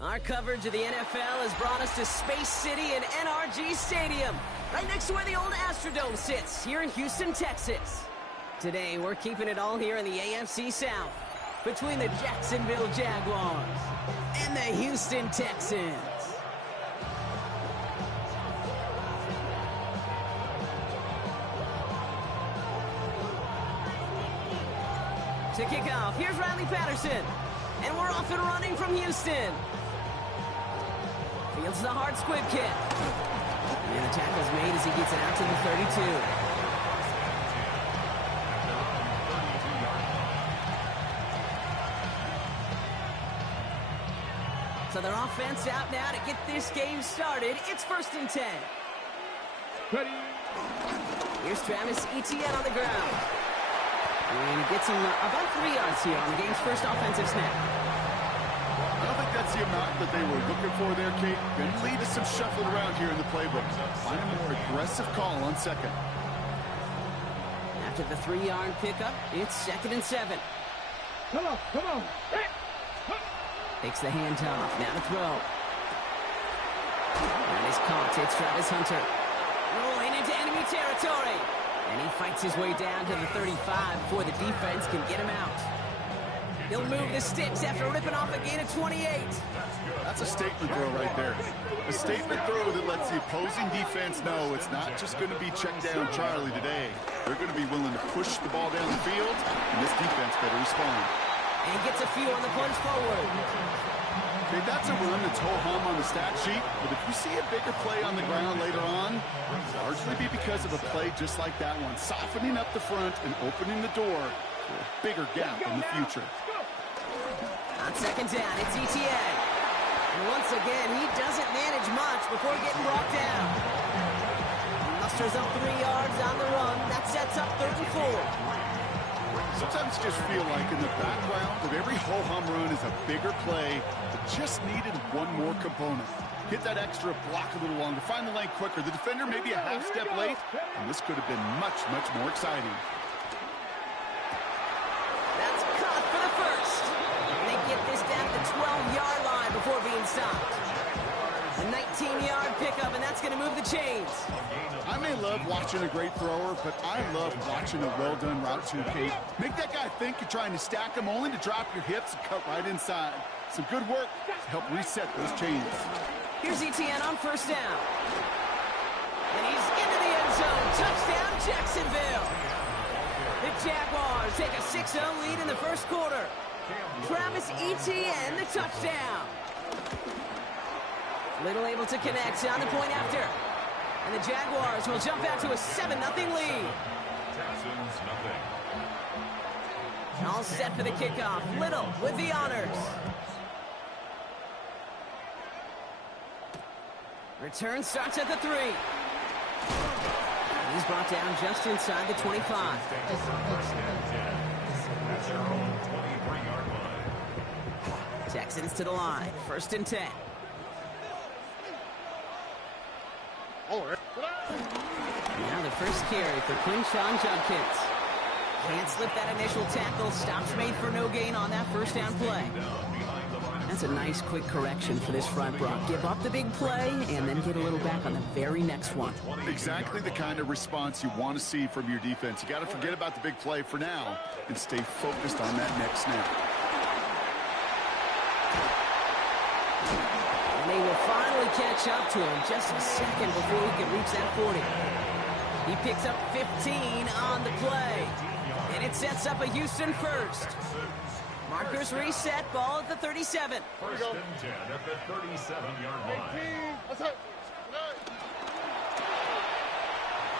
Our coverage of the NFL has brought us to Space City and NRG Stadium, right next to where the old Astrodome sits, here in Houston, Texas. Today, we're keeping it all here in the AFC South, between the Jacksonville Jaguars and the Houston Texans. To kick off, here's Riley Patterson, and we're off and running from Houston. Fields the hard squib kick. And the tackle's made as he gets it out to the 32. So their offense out now to get this game started. It's 1st and 10. Ready. Here's Travis Etienne on the ground. And he gets him about 3 yards here on the game's first offensive snap. I don't think that's the amount that they were looking for there, Kate. Going to lead to some shuffling around here in the playbook. Find a more aggressive call on second. After the 3-yard pickup, it's 2nd and 7. Come on. Hey. Takes the handoff, now to throw. And he's caught, it's Travis Hunter. Rolling into enemy territory. And he fights his way down to the 35 before the defense can get him out. He'll move the sticks after ripping off a gain of 28. That's a statement throw right there. A statement throw that lets the opposing defense know it's not just going to be check down Charlie today. They're going to be willing to push the ball down the field, and this defense better respond. And he gets a few on the punch forward. Okay, that's a run that's ho-hum on the stat sheet, but if you see a bigger play on the ground later on, it'll largely be because of a play just like that one, softening up the front and opening the door for a bigger gap in the future. On 2nd down, it's Etienne. And once again, he doesn't manage much before getting brought down. He musters up 3 yards on the run. That sets up 3rd and 4. Sometimes you just feel like in the background of every ho-hum run is a bigger play that just needed one more component. Hit that extra block a little longer, find the lane quicker. The defender may be a half step late, and this could have been much, much more exciting. That's caught for the first. And they get this down to the 12-yard line before being stopped. A 19-yard pickup, and that's going to move the chains. I may love watching a great thrower, but I love watching a well-done route too, Kate. Make that guy think you're trying to stack him, only to drop your hips and cut right inside. Some good work to help reset those chains. Here's Etienne on 1st down. And he's into the end zone. Touchdown, Jacksonville. The Jaguars take a 6-0 lead in the 1st quarter. Travis Etienne, the touchdown. Little able to connect on the point after. And the Jaguars will jump out to a 7-0 lead. All set for the kickoff. Little with the honors. Return starts at the 3. He's brought down just inside the 25. Texans to the line. 1st and 10. Now the first carry for Quinshawn Judkins. Can't slip that initial tackle. Stops made for no gain on that 1st down play. That's a nice quick correction for this front row. Give up the big play and then get a little back on the very next one. Exactly the kind of response you want to see from your defense. You got to forget about the big play for now and stay focused on that next snap. And they will finally catch up to him just a second before he can reach that 40. He picks up 15 on the play. And it sets up a Houston first. Markers reset, ball at the 37. 1st and 10 at the 37-yard line.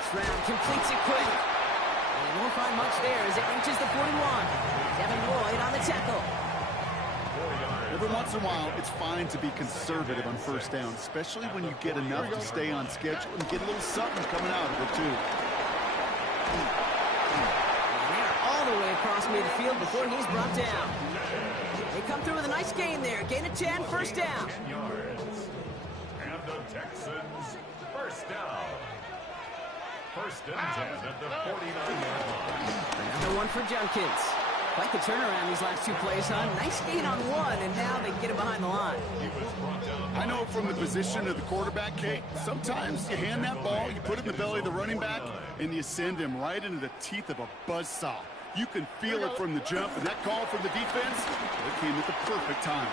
Stroud completes it quick. And he won't find much there as it reaches the 41. Devin Lloyd on the tackle. Every once in a while, it's fine to be conservative on 1st down, especially when you get enough to stay on schedule and get a little something coming out of it, too. The way across midfield before he's brought down. They come through with a nice gain there. Gain of 10, 1st down. And the Texans, 1st down. 1st and 10 at the 49-yard line. Another one for Judkins. Quite the turnaround these last two plays, huh? Nice gain on one, and now they get him behind the line. I know from the position of the quarterback, Kate, sometimes you hand that ball, you put it in the belly of the running back, and you send him right into the teeth of a buzzsaw. You can feel it from the jump, and that call from the defense, it came at the perfect time.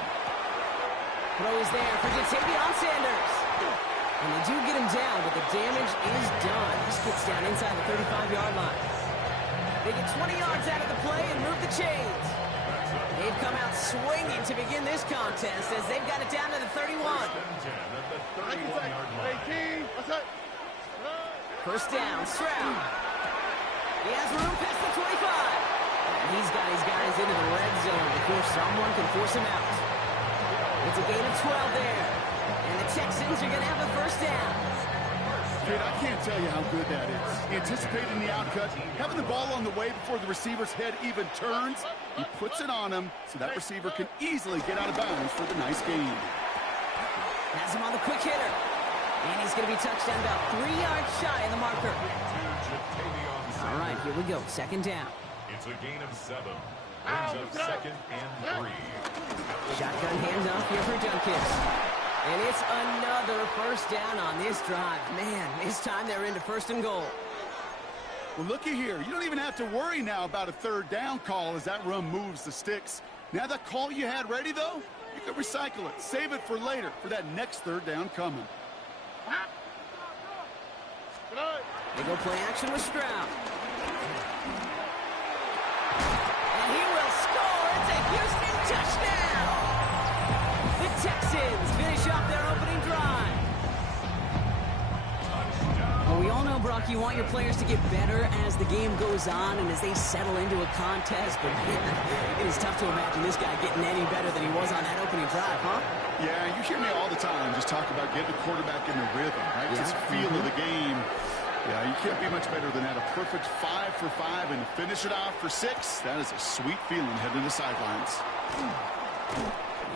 Throw is there for Jatavion Sanders. And they do get him down, but the damage is done. This gets down inside the 35-yard line. They get 20 yards out of the play and move the chains. They've come out swinging to begin this contest as they've got it down to the 31. First down, Stroud. He has room past the 25. And he's got his guys into the red zone before someone can force him out. It's a gain of 12 there. And the Texans are going to have a first down. Kid, I can't tell you how good that is. Anticipating the outcut, having the ball on the way before the receiver's head even turns, he puts it on him so that receiver can easily get out of bounds for the nice gain. Has him on the quick hitter. And he's going to be touched down about 3 yards shy of the marker. All right, here we go. Second down. It's a gain of 7. Brings up 2nd and 3. Shotgun handoff here for Junkins. And it's another first down on this drive. Man, this time they're into 1st and goal. Well, looky here. You don't even have to worry now about a third down call as that run moves the sticks. Now that call you had ready, though, you can recycle it. Save it for later for that next third down coming. They go play action with Stroud. And he will score. It's a Houston touchdown. The Texans finish off their opening drive. Well, we all know, Brock, you want your players to get better as the game goes on and as they settle into a contest. But it is tough to imagine this guy getting any better than he was on that opening drive, huh? Yeah, you hear me all the time just talk about getting the quarterback in the rhythm, right? Yeah. Just feel of the game. Yeah, you can't be much better than that. A perfect 5 for 5 and to finish it off for 6. That is a sweet feeling heading to the sidelines.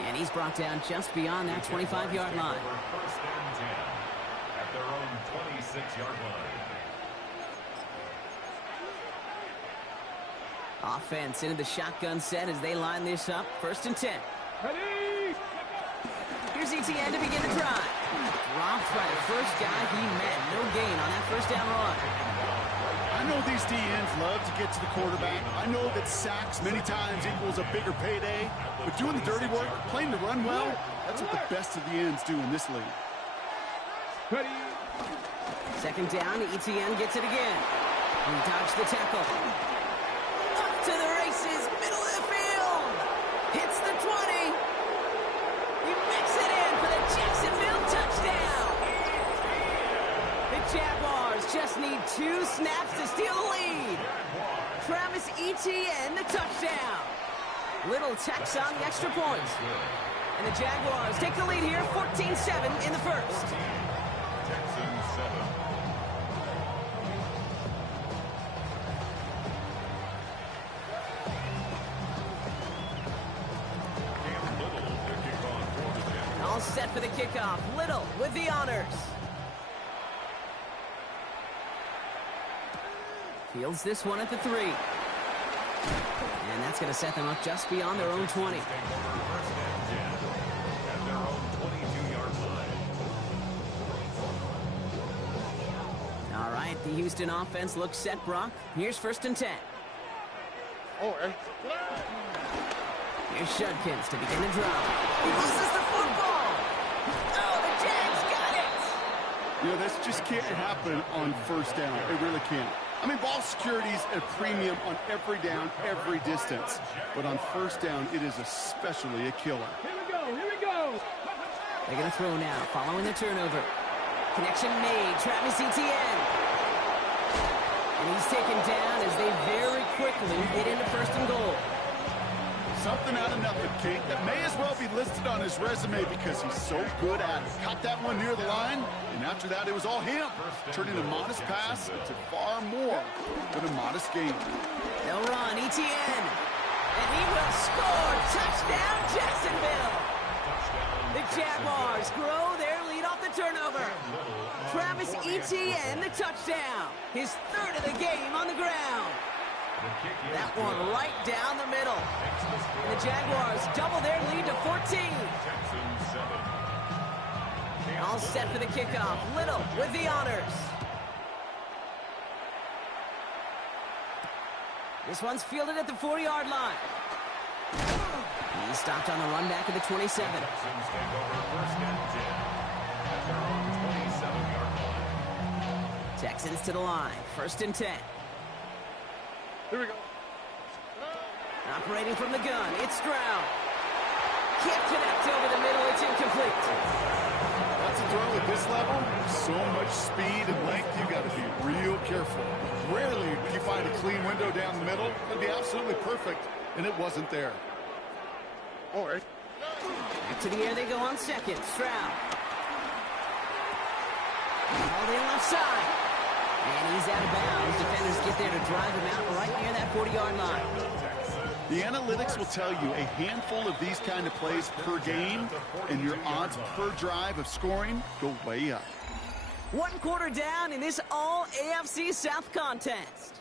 And he's brought down just beyond that 25-yard line. First and 10 at their own 26-yard line. Offense into the shotgun set as they line this up. 1st and 10. Ready? Here's ETN to begin the drive. Dropped by the first guy he met. No gain on that first down run. I know these DNs love to get to the quarterback. I know that sacks many times equals a bigger payday. But doing the dirty work, playing the run well, that's what the best of the ends do in this league. Ready? 2nd down, ETN gets it again. He dodged the tackle. Up to the races, middle of the field. Hits the 20. He makes it in for the Jacksonville touchdown. The Jaguars just need 2 snaps to steal the lead. Travis Etienne, the touchdown. Little tax on the extra points. And the Jaguars take the lead here, 14-7 in the first. Texans 7. All set for the kickoff. Little with the honors. Fields this one at the 3. And that's going to set them up just beyond their own 20. First and 10 at their own 22-yard line. All right, the Houston offense looks set, Brock. Here's 1st and 10. Here's Shudkins to begin the drive. He loses the football. Oh, the Jags got it. You know, this just can't happen on first down. It really can't. I mean, ball security's at a premium on every down, every distance. But on first down, it is especially a killer. Here we go. Here we go. They're going to throw now, following the turnover. Connection made. Travis Etienne. And he's taken down as they very quickly get into 1st and goal. Something out of nothing, Kate. That may as well be listed on his resume because he's so good at it. Caught that one near the line, and after that, it was all him. Turning a modest pass into far more than a modest gain. They'll run, Etienne. And he will score. Touchdown, Jacksonville. The Jaguars grow their lead off the turnover. Travis Etienne, the touchdown. His 3rd of the game on the ground. That one right down the middle. And the Jaguars double their lead to 14. All set for the kickoff. Little with the honors. This one's fielded at the 40-yard line. He's stopped on the run back at the 27. Texans to the line. 1st and 10. Here we go. Operating from the gun, it's Stroud. Can't connect over the middle, it's incomplete. That's a throw at this level. So much speed and length, you got to be real careful. Rarely do you find a clean window down the middle. It'd be absolutely perfect, and it wasn't there. All right. Back to the air they go on 2nd. Stroud. All in left side. And he's out of bounds. Defenders get there to drive him out right near that 40-yard line. The analytics will tell you a handful of these kind of plays per game, and your odds per drive of scoring go way up. 1 quarter down in this all AFC South contest.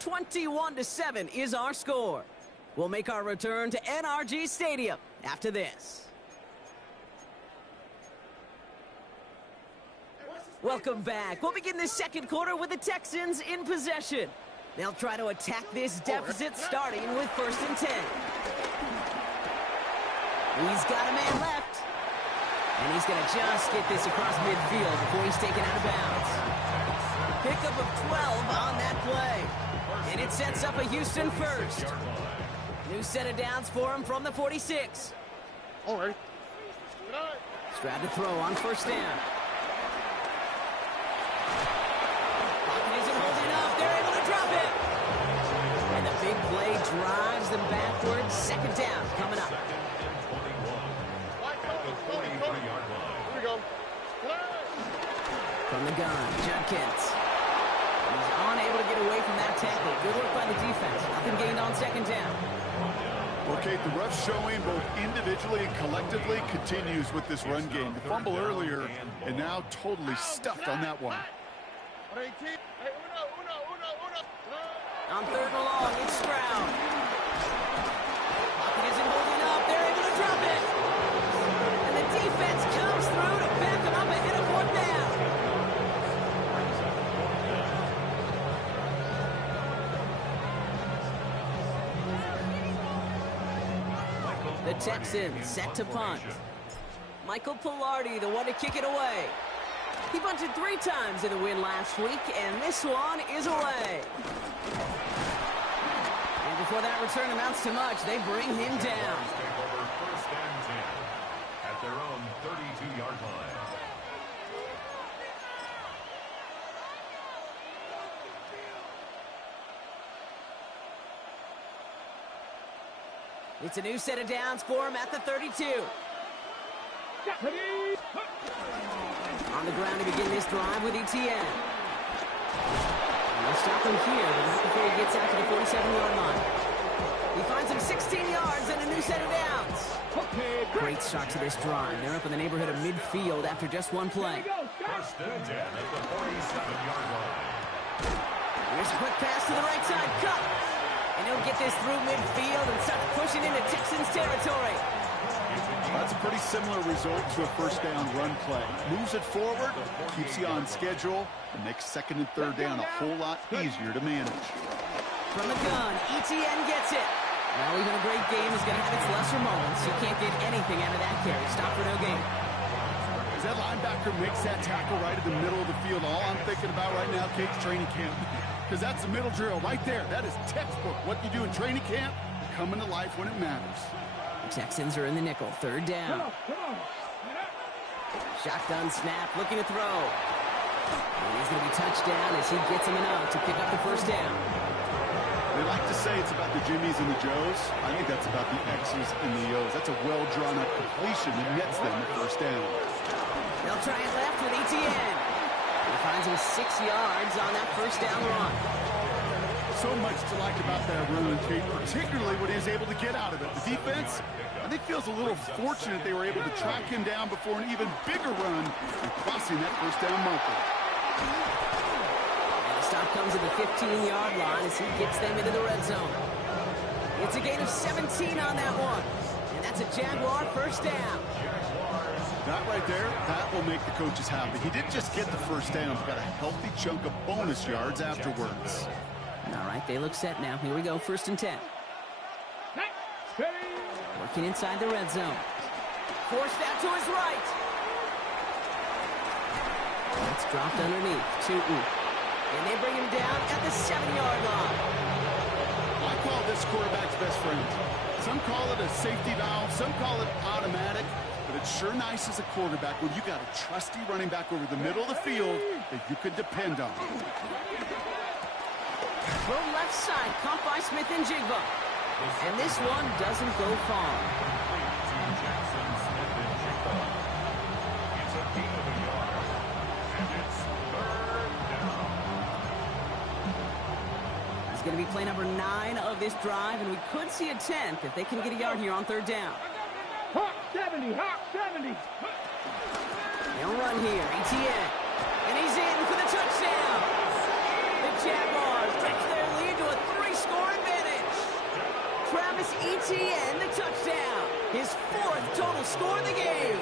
21-7 is our score. We'll make our return to NRG Stadium after this. Welcome back. We'll begin the 2nd quarter with the Texans in possession. They'll try to attack this deficit starting with 1st and 10. He's got a man left. And he's going to just get this across midfield before he's taken out of bounds. Pickup of 12 on that play. And it sets up a Houston 1st. New set of downs for him from the 46. All right. Stroud to throw on 1st down. Pocket isn't holding up. They're able to drop it. And the big play drives them backwards. 2nd down coming up. Here we go. From the gun, Judkins. He's unable to get away from that tackle. Good work by the defense. Nothing gained on 2nd down. Okay, the rough showing both individually and collectively continues with this run game. The fumble earlier, and now totally stuffed on that one. On 3rd and long, it's Stroud. Pocket isn't holding up. They're able to drop it. And the defense comes through to back them up ahead of 1 down. The Texans set to punt. Michael Pilardi, the one to kick it away. He punted 3 times in the win last week, and this one is away. And before that return amounts to much, they bring him down. First and 10 at their own 32-yard line. It's a new set of downs for him at the 32. On the ground to begin this drive with ETN. They'll stop him here, but not before he gets out to the 47-yard line. He finds him 16 yards and a new set of downs. Great start to this drive. They're up in the neighborhood of midfield after just 1 play. First and 10 at the 47-yard line. Here's a quick pass to the right side. Cut! And he'll get this through midfield and start pushing into Texans territory. That's a pretty similar result to a 1st down run play. Moves it forward, keeps you on schedule, and makes 2nd and 3rd down a whole lot easier to manage. From the gun, ETN gets it. Well, even a great game is going to have its lesser moments. You can't get anything out of that carry. Stop for no gain. As that linebacker makes that tackle right in the middle of the field, all I'm thinking about right now, Kate's training camp. Because that's the middle drill right there. That is textbook. What you do in training camp, coming to life when it matters. The Texans are in the nickel. 3rd down. Shotgun snap, looking to throw. And he's going to be touched down as he gets him enough to pick up the 1st down. They like to say it's about the Jimmies and the Joes. I think that's about the X's and the O's. That's a well-drawn-up completion that nets them the 1st down. They'll try it left with ETN. He finds him 6 yards on that 1st down run. So much to like about that run, Kate, particularly what he was able to get out of it. The defense, I think, feels a little fortunate they were able to track him down before an even bigger run and crossing that 1st down marker. And the stop comes to the 15-yard line as he gets them into the red zone. It's a gain of 17 on that one. And that's a Jaguar first down. That right there, that will make the coaches happy. He didn't just get the first down, he got a healthy chunk of bonus yards afterwards. All right, they look set now. Here we go, 1st and 10. Working inside the red zone. Forced out to his right. It's dropped underneath. Tootin. And they bring him down at the 7-yard line. I call this quarterback's best friend. Some call it a safety valve, some call it automatic, but it's sure nice as a quarterback when you got a trusty running back over the middle of the field that you can depend on. Throw left side, caught by Smith and Jigba. And this one doesn't go far. It's a gain of a yard, and it's 3rd down. It's going to be play number 9 of this drive, and we could see a 10th if they can get a yard here on 3rd down. Hawk 70, Hawk 70. They'll run here, Etienne. And he's in for the touchdown. The Jaguars stretch their lead to a 3-score advantage. Travis Etienne, the touchdown. His 4th total score of the game.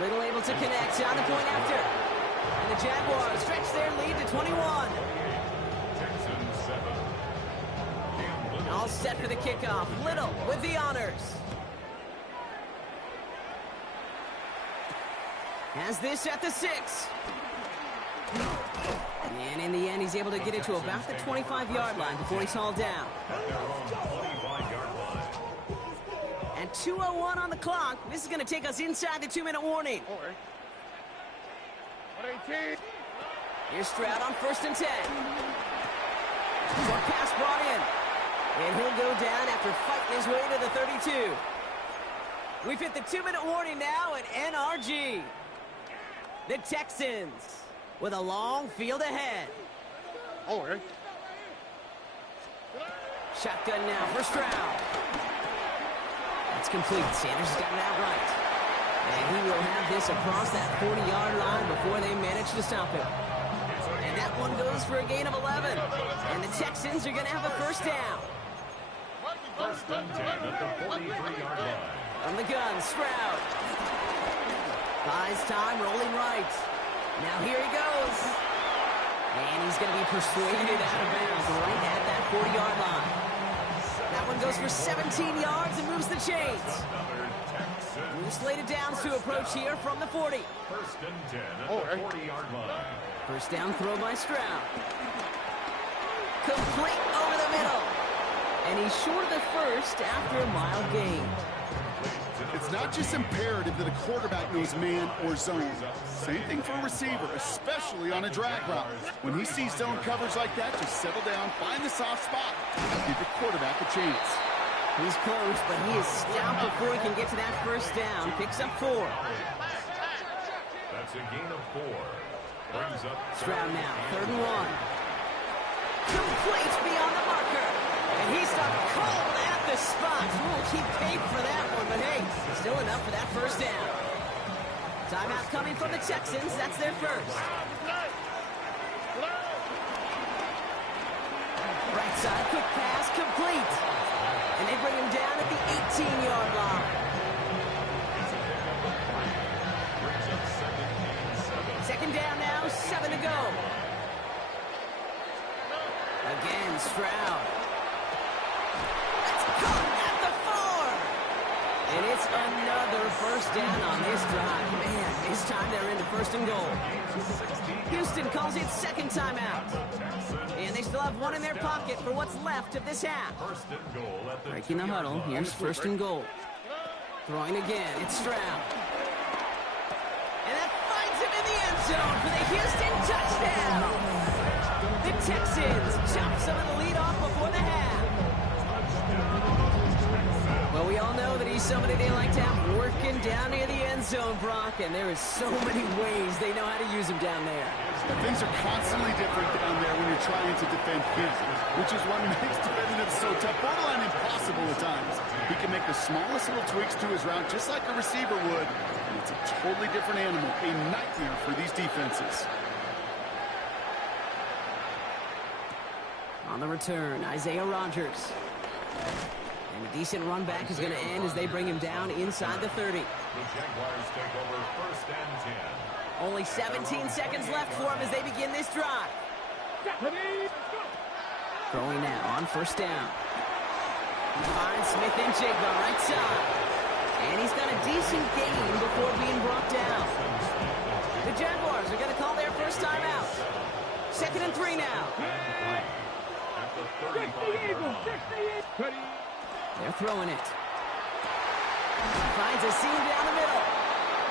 Little able to connect on the point after. And the Jaguars stretch their lead to 21. Texans 7. All set for the kickoff. Little with the honors. Has this at the 6. And in the end, he's able to get it to about the 25-yard line before he's hauled down. At their own 25-yard line. And 2:01 on the clock. This is going to take us inside the 2-minute warning. 118. Here's Stroud on 1st and 10. Short pass brought in. And he'll go down after fighting his way to the 32. We've hit the 2-minute warning now at NRG. The Texans with a long field ahead. Shotgun now for Stroud. That's complete. Sanders has got it outright. And he will have this across that 40-yard line before they manage to stop him. And that one goes for a gain of 11. And the Texans are going to have a first down. 1st and 10 at the 43-yard line. From the gun, Stroud. Buys time, rolling right. Now here he goes. And he's going to be persuaded out of bounds right at that 40-yard line. That one goes for 17 yards and moves the chains. We've slated downs to approach here from the 40. 1st and 10 at the 40-yard line. First down throw by Stroud. Complete over the middle. And he's short of the first after a mile gain. It's not just imperative that a quarterback knows man or zone. Same thing for a receiver, especially on a drag route. When he sees zone coverage like that, just settle down, find the soft spot, and give the quarterback a chance. He's close, but he is stopped before he can get to that first down. Picks up 4. That's a gain of 4. Brings up Stroud now, 3rd and 1. Complete beyond the marker. And he's stopped cold at the spot. We'll keep paid for that one, but hey, still enough for that first down. Timeout coming from the Texans. That's their first. Right side, quick pass, complete. And they bring him down at the 18-yard line. Second down now, 7 to go. Again, Stroud. That's caught at the 4. And it's another first down on this drive. Man, this time they're into 1st and goal. Houston calls it second timeout. And they still have one in their pocket for what's left of this half. Breaking the huddle, here's 1st and goal. Throwing again, it's Stroud. And that finds him in the end zone for the Houston touchdown. The Texans chop some of the lead off before the half. Well, we all know that he's somebody they like to have working down near the end zone, Brock, and there is so many ways they know how to use him down there. Things are constantly different down there when you're trying to defend him, which is what makes defending him so tough, borderline impossible at times. He can make the smallest little tweaks to his route just like a receiver would, and it's a totally different animal, a nightmare for these defenses. On the return, Isaiah Rodgers. And a decent run back is going to end as they bring him down inside the 30. The Jaguars take over 1st and 10. Only 17 seconds left for him as they begin this drive. Throwing now on 1st down. He finds Smith and Jigba right side. And he's got a decent gain before being brought down. The Jaguars are going to call their first time out. 2nd and 3 now. At the 35-yard line. They're throwing it. He finds a seam down the middle.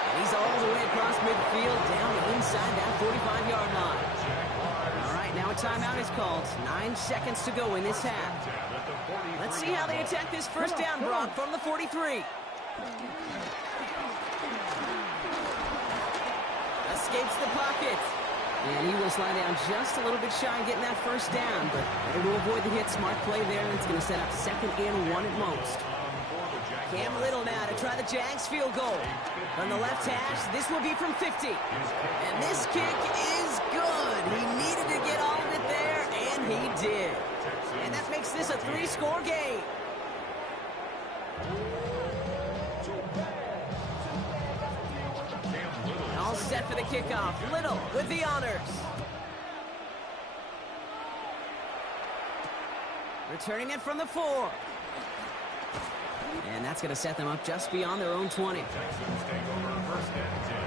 And he's all the way across midfield down inside that 45-yard line. All right, now a timeout is called. 9 seconds to go in this half. Let's see how they attack this 1st down, Brock, from the 43. Escapes the pocket. And he will slide down just a little bit shy of getting that 1st down, but able to avoid the hit. Smart play there, and it's going to set up 2nd and 1 at most. Cam Little now to try the Jags field goal. From the left hash, this will be from 50. And this kick is good. He needed to get all of it there, and he did. And that makes this a 3-score game. All set for the kickoff. Little with the honors. Returning it from the 4. And that's going to set them up just beyond their own 20. Texans take over 1st and 10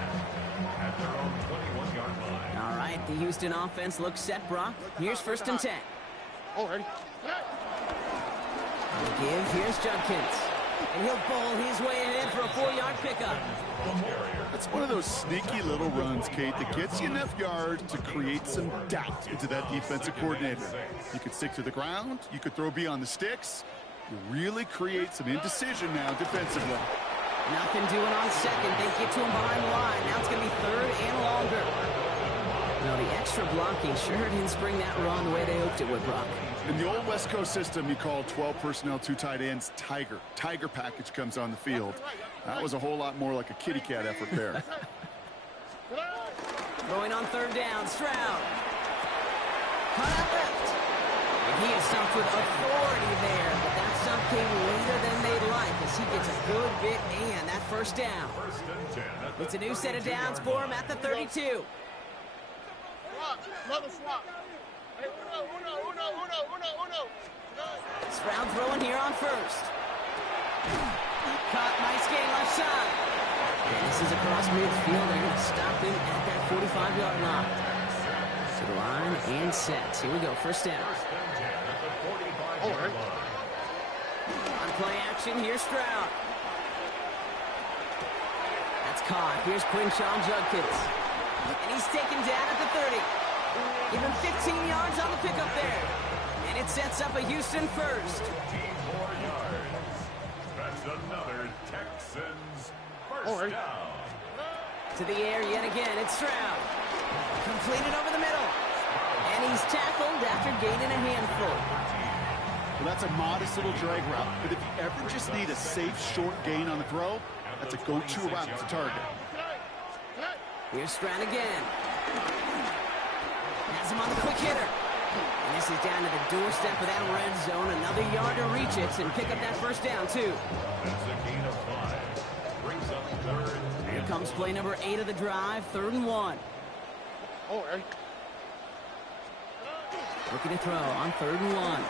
at their own 21-yard line. All right, the Houston offense looks set, Brock. Here's 1st and 10. Already. The give, here's Judkins. And he'll bowl his way ahead for a 4-yard pickup. It's one of those sneaky little runs, Kate, that gets you enough yards to create some doubt into that defensive coordinator. You could stick to the ground. You could throw beyond the sticks. You really create some indecision now defensively. Nothing doing on 2nd. They get to him behind the line. Now it's going to be 3rd and longer. No, the extra blocking sure didn't spring that run the way they hoped it would, Brock. In the old West Coast system, you call 12 personnel, 2 tight ends, Tiger. Tiger package comes on the field. That was a whole lot more like a kitty cat effort there. Throwing on 3rd down, Stroud. Cut out left. And he is stumped with authority there, but that stump came later than they'd like as he gets a good bit and that 1st down. 1st and 10 at the It's a new set of downs for him at the 32. Stroud throwing here on 1st. Caught, nice gain left side. And this is across midfield. They're going to stop him at that 45-yard line. To the line and set. Here we go, 1st down. 1st and 10 at the 45-yard line. On play action, here's Stroud. That's caught. Here's Quinshawn Judkins. And he's taken down at the 30. Give him 15 yards on the pickup there. And it sets up a Houston 1st. 15 more yards. That's another Texans 1st down. To the air yet again, it's Stroud. Completed over the middle. And he's tackled after gaining a handful. Well, that's a modest little drag route, but if you ever just need a safe, short gain on the throw, that's a go-to route to target. Here's Stroud again. Has him on the quick hitter. And this is down to the doorstep of that red zone. Another yard to reach it and pick up that 1st down, too. That's a gain of 5. Brings up 3rd. Here comes play number 8 of the drive, 3rd and 1. Looking to throw on 3rd and 1.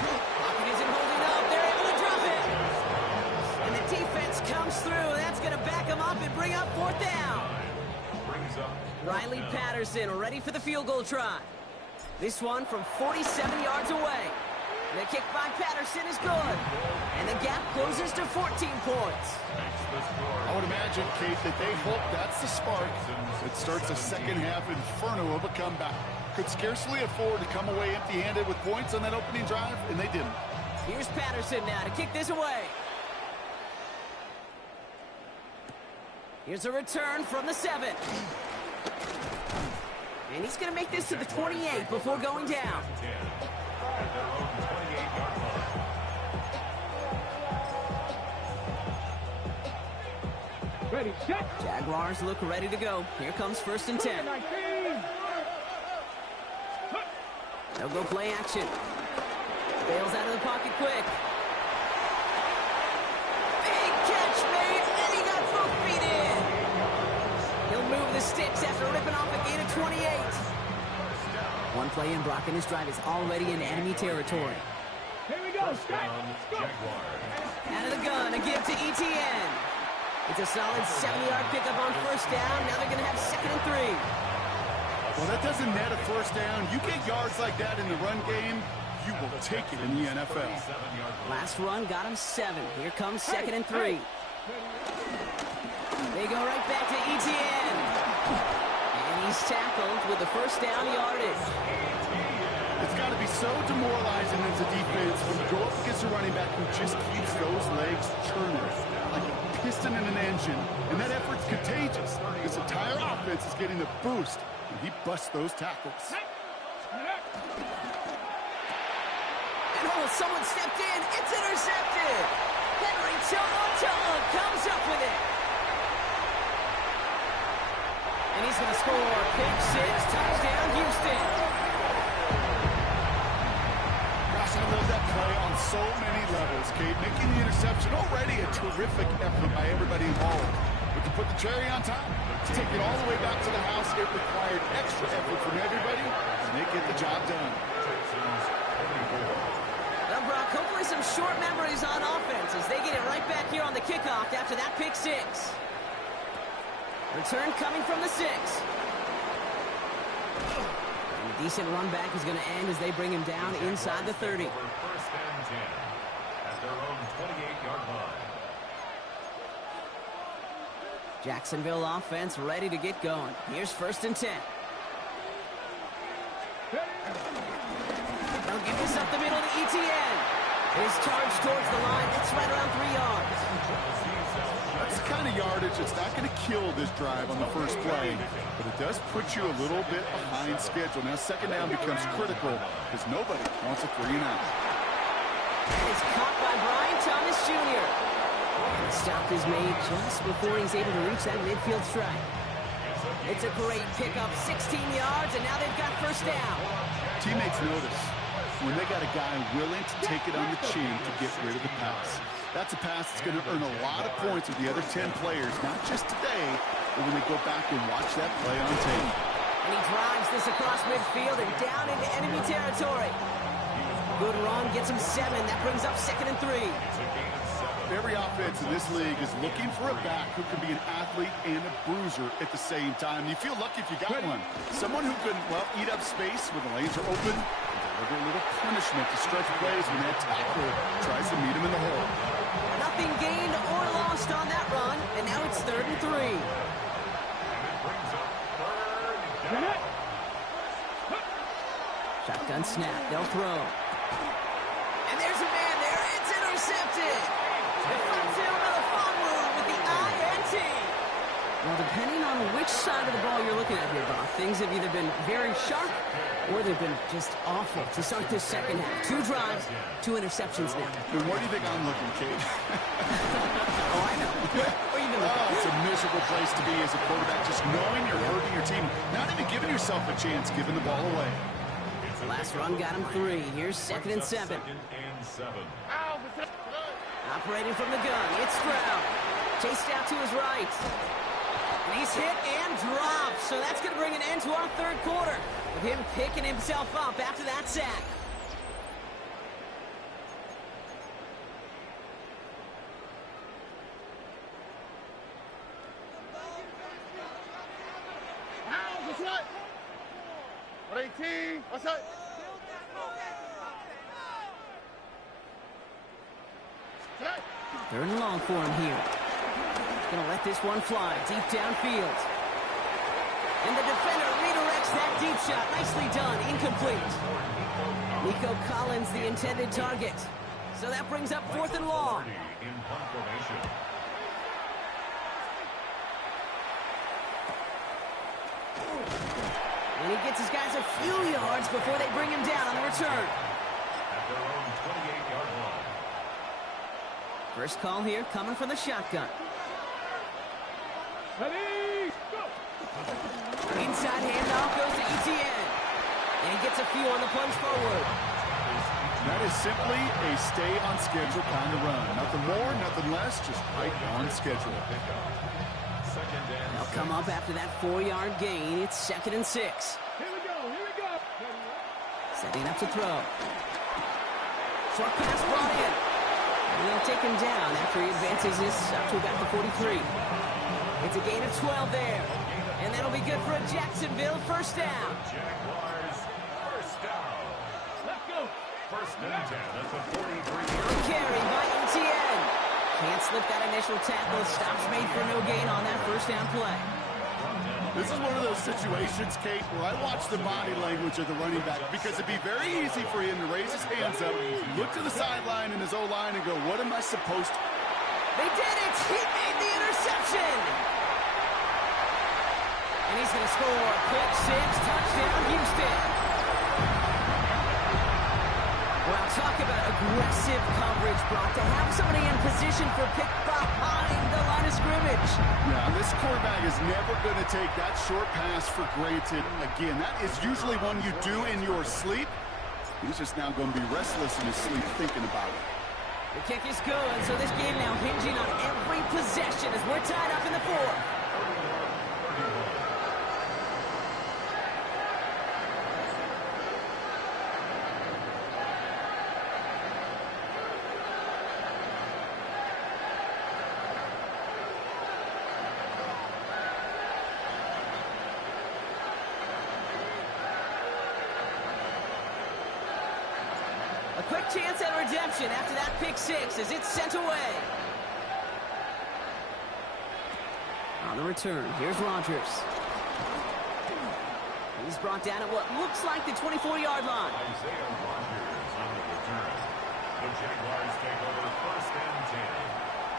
Pocket isn't holding up. They're able to drop it. And the defense comes through. That's going to back them up and bring up 4th down. Brings up Riley Patterson ready for the field goal try. This one from 47 yards away. The kick by Patterson is good. And the gap closes to 14 points. I would imagine, Kate, that they hope that's the spark that starts a second-half inferno of a comeback. Could scarcely afford to come away empty-handed with points on that opening drive, and they didn't. Here's Patterson now to kick this away. Here's a return from the 7. And he's going to make this to the 28 before going down. At their own 28-yard line. Ready, set. Jaguars look ready to go. Here comes 1st and 10. They'll go play action. Bails out of the pocket quick. Big catch made, and he got both feet in. He'll move the sticks after ripping off a gain of 28. One play in, Brock, and his drive is already in enemy territory. Here we go. Start. Out of the gun, a give to ETN. It's a solid 70-yard pickup on first down. Now they're going to have 2nd and 3. Well, that doesn't net a first down. You get yards like that in the run game, you will take it in the NFL. Last run got him 7. Here comes 2nd and 3. They go right back to ETN. And he's tackled with the first down yardage. It's got to be so demoralizing as a defense when you go up against a running back who just keeps those legs churning like a piston in an engine. And that effort's contagious. This entire offense is getting a boost, and he busts those tackles. And someone stepped in. It's intercepted. Henry comes up with it. And he's going to score. Pick 6, touchdown, Houston. Gosh, I love that play on so many levels, Kate. Making the interception already a terrific effort by everybody involved. But to put the cherry on top, to take it all the way back to the house, it required extra effort from everybody, and they get the job done. Well, Brock, hopefully some short memories on offense as they get it right back here on the kickoff after that pick 6. Return coming from the 6. And a decent run back is going to end as they bring him down inside the 30. First and 10 at their own 28-yard line. Jacksonville offense ready to get going. Here's 1st and 10. They'll give this up the middle to ETN. His charge towards the line. It's right around 3 yards. That's the kind of yardage that's not going to kill this drive on the first play, but it does put you a little bit behind schedule. Now, 2nd down becomes critical because nobody wants a 3 and out. And it's caught by Brian Thomas Jr. And the stop is made just before he's able to reach that midfield strike. It's a great pickup, 16 yards, and now they've got first down. Teammates notice when they got a guy willing to take it on the chin to get rid of the pass. That's a pass that's going to earn a lot of points with the other 10 players, not just today, but when they go back and watch that play on tape. And he drives this across midfield and down into enemy territory. Good run, gets him 7. That brings up 2nd and 3. Every offense in this league is looking for a back who can be an athlete and a bruiser at the same time. You feel lucky if you got one. Someone who can, well, eat up space when the lanes are open and deliver a little punishment to stretch plays when that tackle tries to meet him in the hole. Nothing gained or lost on that run, and now it's 3rd and 3. Shotgun snap, they'll throw. And there's a man there, it's intercepted. With the INT. Well, depending on which side of the ball you're looking at here, Bob, things have either been very sharp or they've been just awful to start this second half. 2 drives, 2 interceptions now. And where do you think I'm looking, Kate? Oh, I know. Where you been looking? It's a miserable place to be as a quarterback, just knowing you're hurting your team, not even giving yourself a chance, giving the ball away. Last run got him 3. Here's 2nd and 7. Operating from the gun, it's Stroud. Chased out to his right. And he's hit and dropped. So that's going to bring an end to our 3rd quarter with him picking himself up after that sack. What's up? 3rd and long for him here. Gonna let this one fly deep downfield. And the defender redirects that deep shot. Nicely done. Incomplete. Nico Collins, the intended target. So that brings up 4th and long. And he gets his guys a few yards before they bring him down on the return. At their own 28-yard line. First call here coming from the shotgun. Ready, go! Inside handoff goes to ETN. And he gets a few on the plunge forward. That is simply a stay-on-schedule kind of run. Nothing more, nothing less, just right on schedule. They'll come up after that 4-yard gain. It's 2nd and 6. Here we go, here we go. Setting up to throw. Short pass brought in. And they'll take him down after he advances this up to about the 43. It's a gain of 12 there. And that'll be good for a Jacksonville first down. Jaguars, first down. Let's go. First and 10 at the 43. Carry by ETN. Can't slip that initial tackle. Stops made for no gain on that first down play. This is one of those situations, Kate, where I watch the body language of the running back because it'd be very easy for him to raise his hands up, look to the sideline in his O-line and go, what am I supposed to? They did it! He made the interception! And he's going to score. Pick 6, touchdown, Houston. Well, talk about aggressive coverage, Brock, to have somebody in position for pick behind the line of scrimmage. Yeah, this quarterback is never going to take that short pass for granted again. That is usually one you do in your sleep. He's just now going to be restless in his sleep thinking about it. The kick is good, so this game now hinging on every possession as we're tied up in the 4th. A quick chance at redemption after that pick 6 as it's sent away. On the return, here's Rodgers. He's brought down at what looks like the 24-yard line. Isaiah Rodgers on the return. The Jaguars take over first and 10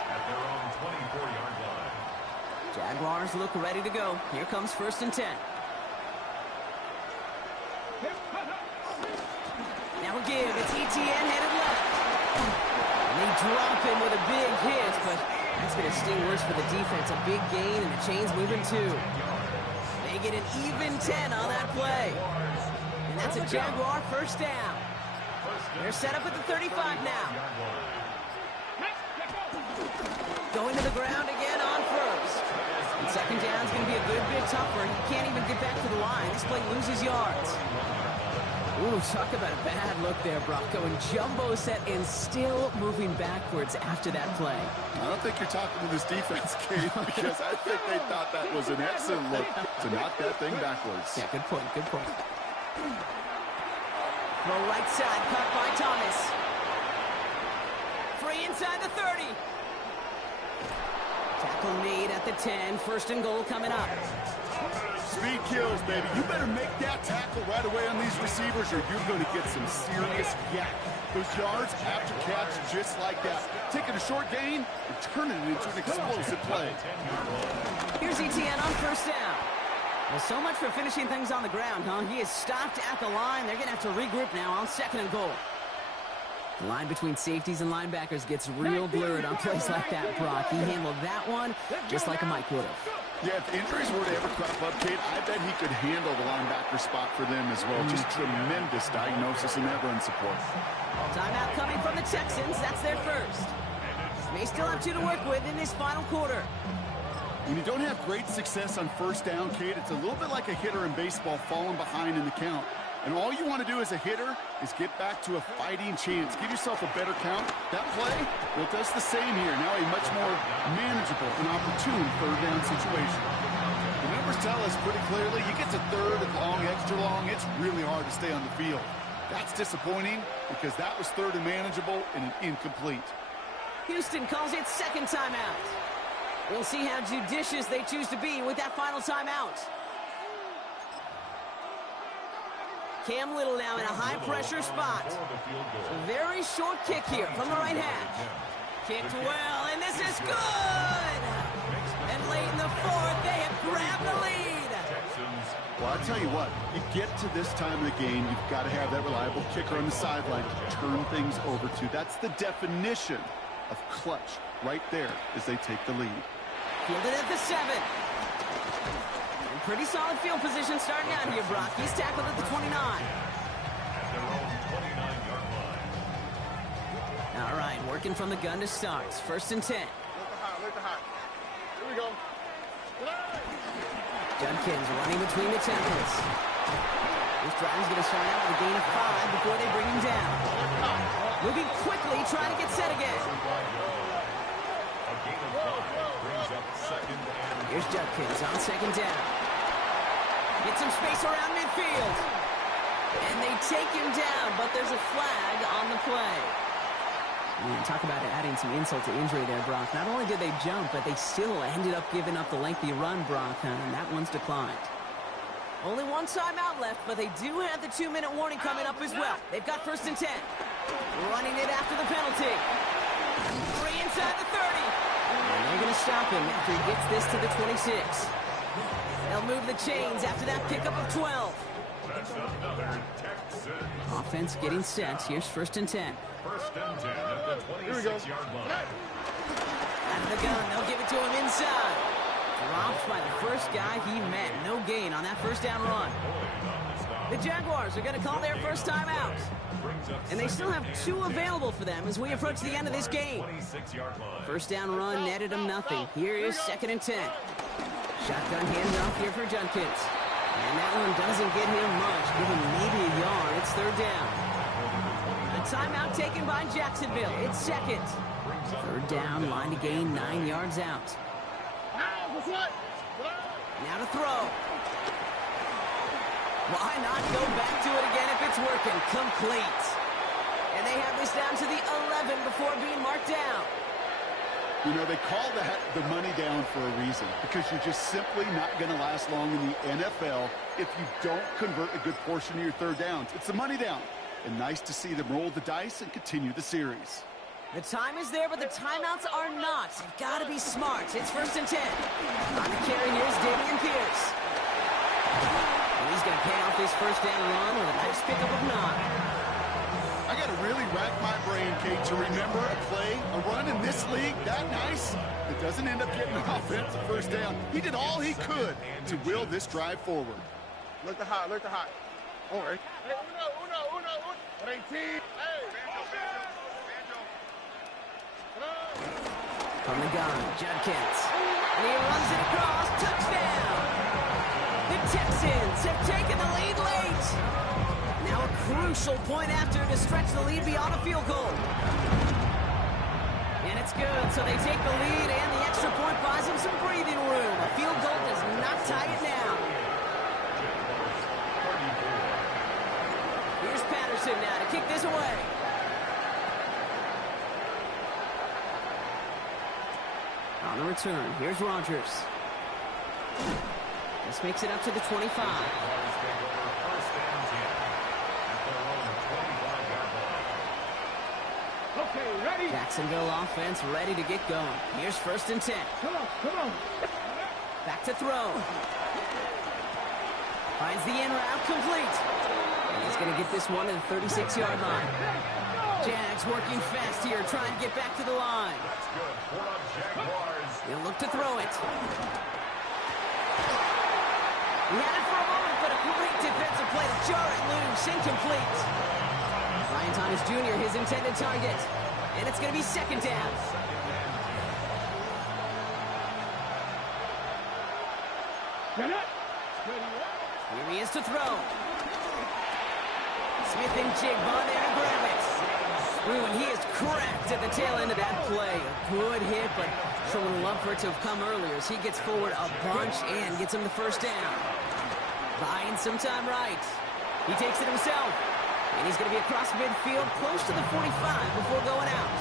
at their own 24-yard line. Jaguars look ready to go. Here comes first and 10. Now we'll give. It's ETN headed left. And they drop him with a big hit, but that's going to sting worse for the defense. A big gain, and the chain's moving too. They get an even 10 on that play. And that's a Jaguar first down. They're set up at the 35 now. Going to the ground again on first. And second down's going to be a good bit tougher. He can't even get back to the line. This play loses yards. Ooh, talk about a bad look there, Brock. Going jumbo set and still moving backwards after that play. I don't think you're talking to this defense, Kate, because I think they thought that was an excellent look to knock that thing backwards. Yeah, good point, good point. Throw right side, cut by Thomas. Free inside the 30. Tackle made at the 10. First and goal coming up. Speed kills, baby. You better make that tackle right away on these receivers or you're going to get some serious yak. Those yards after catch just like that. Taking a short gain and turning it into an explosive play. Here's ETN on first down. Well, so much for finishing things on the ground, huh? He is stopped at the line. They're going to have to regroup now on second and goal. The line between safeties and linebackers gets real blurred on plays like that, Brock. He handled that one just like a Mike would have. Yeah, if injuries were to ever crop up, Kate, I bet he could handle the linebacker spot for them as well. Just tremendous diagnosis and that run support. Timeout coming from the Texans. That's their first. May still have 2 to work with in this final quarter. When you don't have great success on first down, Kate, it's a little bit like a hitter in baseball falling behind in the count. And all you want to do as a hitter is get back to a fighting chance. Give yourself a better count. That play, well, it does the same here. Now a much more manageable and opportune third down situation. The numbers tell us pretty clearly, you get to third and long, extra long, it's really hard to stay on the field. That's disappointing because that was third and manageable and an incomplete. Houston calls it second timeout. We'll see how judicious they choose to be with that final timeout. Cam Little now in a high-pressure spot. A very short kick here from the right hash. Kicked well, and this is good! And late in the 4th, they have grabbed the lead. Well, I'll tell you what, you get to this time of the game, you've got to have that reliable kicker on the sideline to turn things over to. That's the definition of clutch right there as they take the lead. Fielded at the 7. And Pretty solid field position starting out here, Brock. He's tackled at the 29. At their own 29-yard line. All right, working from the gun to start. First and 10. Look the high. Here we go. Judkins running between the tackles. This drive is going to start out with a gain of 5 before they bring him down. Moving quickly, trying to get set again. A gain of 5 brings up second and... Here's Judkins on second down. Get some space around midfield. And they take him down, but there's a flag on the play. Man, talk about adding some insult to injury there, Brock. Not only did they jump, but they still ended up giving up the lengthy run, Brock, and that one's declined. Only one timeout left, but they do have the 2-minute warning coming up as well. They've got first and 10. Running it after the penalty. 3 inside the 30. And they're going to stop him after he gets this to the 26. They'll move the chains after that pickup of 12. That's another Texan. Offense getting set. Here's first and 10. First and 10 at the 26-yard line. Out of the gun, they'll give it to him inside. Dropped by the first guy he met. No gain on that first down run. The Jaguars are going to call their first time out. And they still have 2 available for them as we approach the end of this game. First down run netted them nothing. Here is second and 10. Shotgun handoff here for Judkins. And that one doesn't get him much. Give him maybe a yard. It's third down. A timeout taken by Jacksonville. It's second. Third down, line to gain 9 yards out. Now to throw. Why not go back to it again if it's working? Complete. And they have this down to the 11 before being marked down. You know, they call that the money down for a reason, because you're just simply not going to last long in the NFL if you don't convert a good portion of your third downs. It's the money down. And nice to see them roll the dice and continue the series. The time is there, but the timeouts are not. You've got to be smart. It's first and 10. On the carry, here's Dameon Pierce. And he's going to pay off his first down run with a nice pickup of 9. I got to really rack my brain, Kate, to remember a play, a run in this league that nice that doesn't end up getting an offensive first down. He did all he could to will this drive forward. Look the high. All right. Hey, uno. 18. Hey, From the gun, Judkins. And he runs it across. Touchdown! The Texans have taken the lead late. Now a crucial point after to stretch the lead beyond a field goal. And it's good, so they take the lead, and the extra point buys them some breathing room. A field goal does not tie it now. Here's Patterson now to kick this away. On the return, here's Rodgers. This makes it up to the 25. Okay, ready? Jacksonville offense ready to get going. Here's first and 10. Come on. Back to throw. Finds the in route complete. And he's going to get this one to the 36-yard line. Jags working fast here, trying to get back to the line. That's good for the Jaguars. He'll look to throw it. He had it for a moment, but a great defensive play to jar it loose. Incomplete. Ryan Thomas Jr., his intended target. And it's going to be second down. Here he is to throw. Smith and Jigba there to grab it. Ooh, and he is cracked at the tail end of that play. A good hit, but sure would love for it to have come earlier as he gets forward a bunch and gets him the first down. Buying some time right. He takes it himself. And he's going to be across midfield close to the 45 before going out.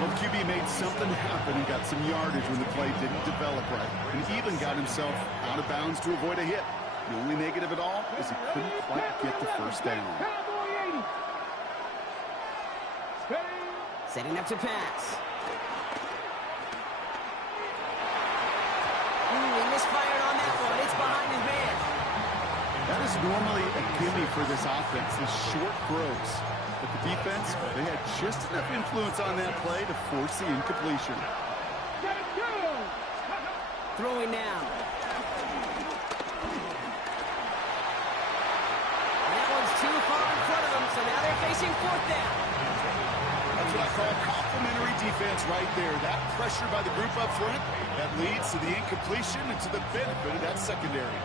Well, the QB made something happen and got some yardage when the play didn't develop right. And even got himself out of bounds to avoid a hit. The only negative at all is he couldn't quite get the first down. Setting up to pass. Ooh, he misfired on that one. It's behind his man. That is normally a gimme for this offense, the short throws. But the defense, they had just enough influence on that play to force the incompletion. Throwing now. facing fourth down. That's what I call complimentary defense right there. That pressure by the group up front, that leads to the incompletion and to the benefit of that secondary.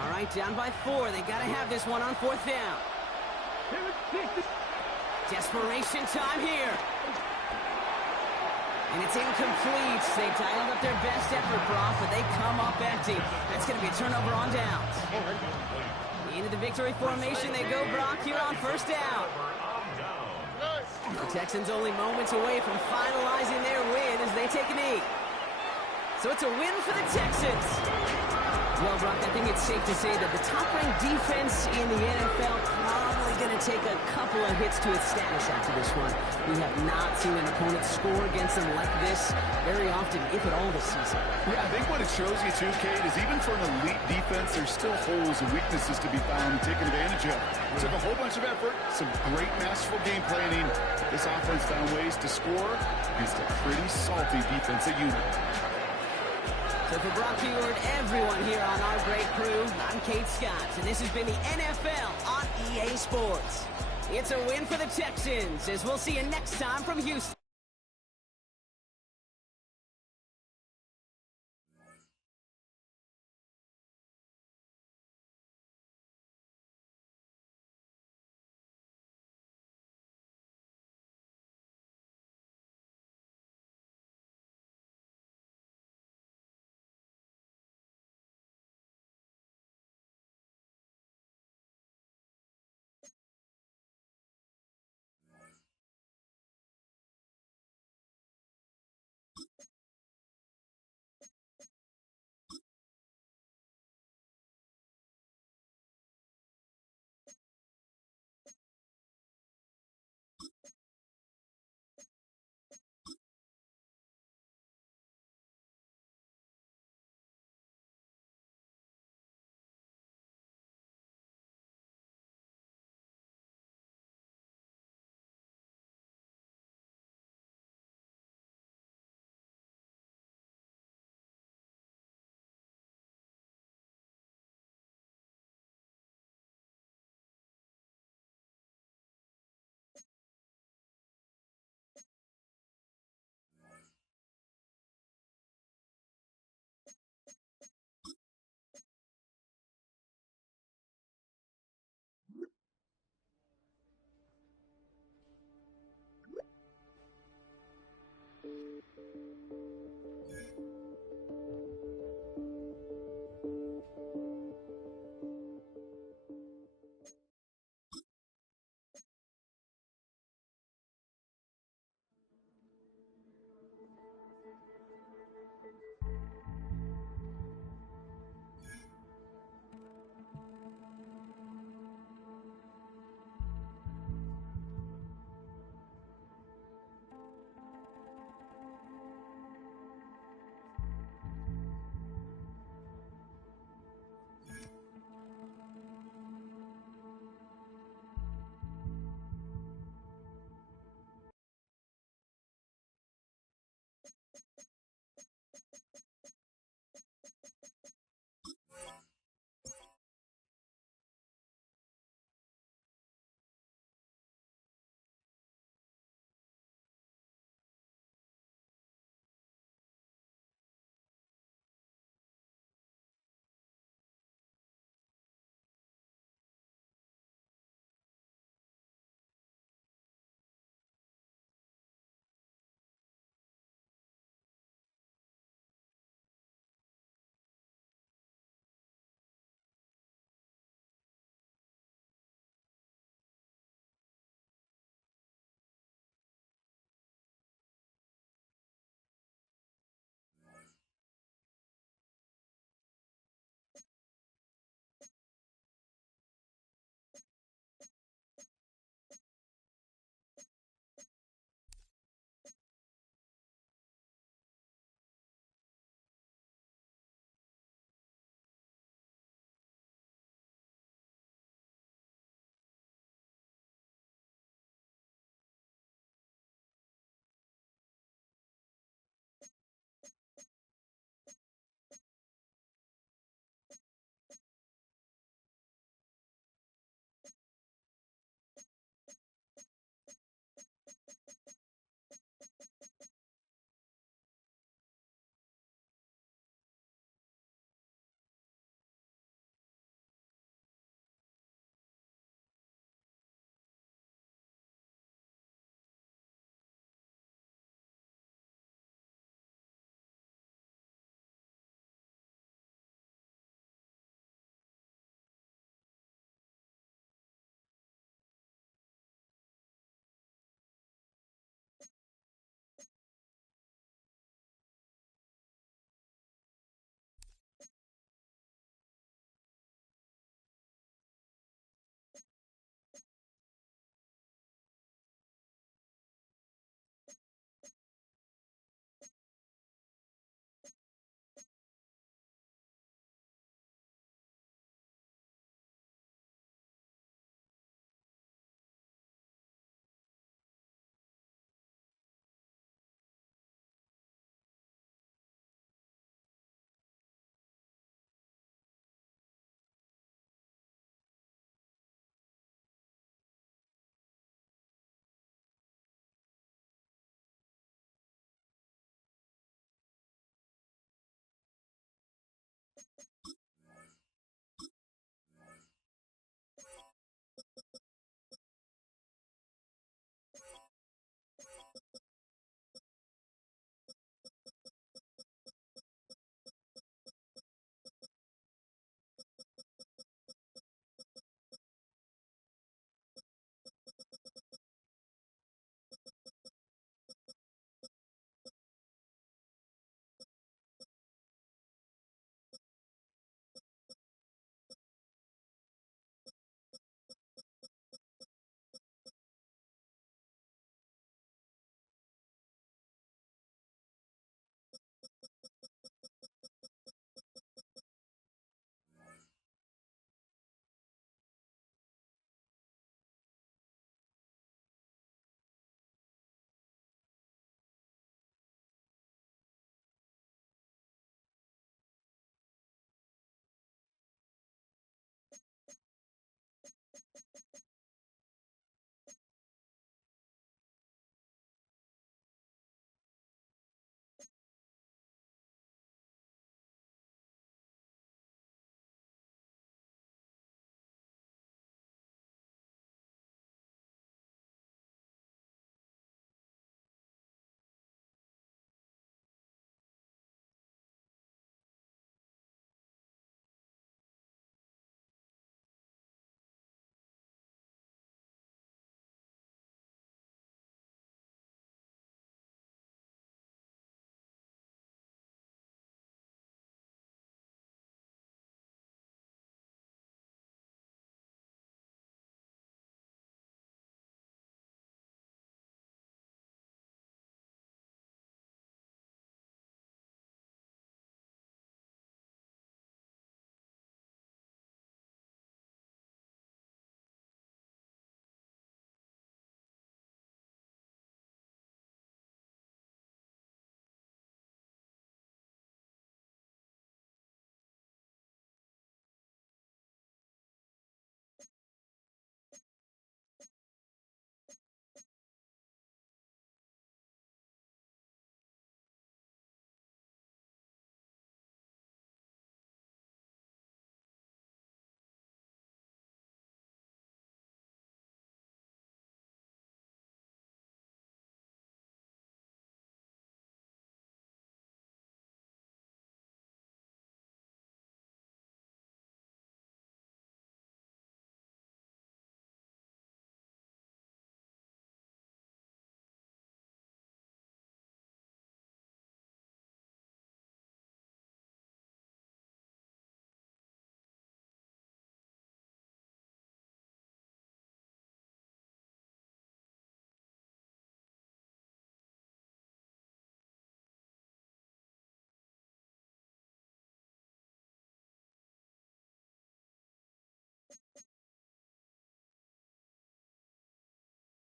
All right, down by 4. They got to have this one on fourth down. Desperation time here. And it's incomplete. They dialed up their best effort, Brock, but they come up empty. That's going to be a turnover on downs. Into the victory formation they go, Brock, here on first down. The Texans only moments away from finalizing their win as they take a knee. So it's a win for the Texans. Well, Brock, I think it's safe to say that the top-ranked defense in the NFL probably going to take a couple of hits to its status after this one. We have not seen an opponent score against them like this very often, if at all, this season. Yeah, I think what it shows you, too, Kate, is even for an elite defense, there's still holes and weaknesses to be found and taken advantage of. It took a whole bunch of effort, some great masterful game planning. This offense found ways to score against a pretty salty defensive unit. So for Brock Heward, everyone here on our great crew, I'm Kate Scott, and this has been the NFL on EA Sports. It's a win for the Texans, as we'll see you next time from Houston.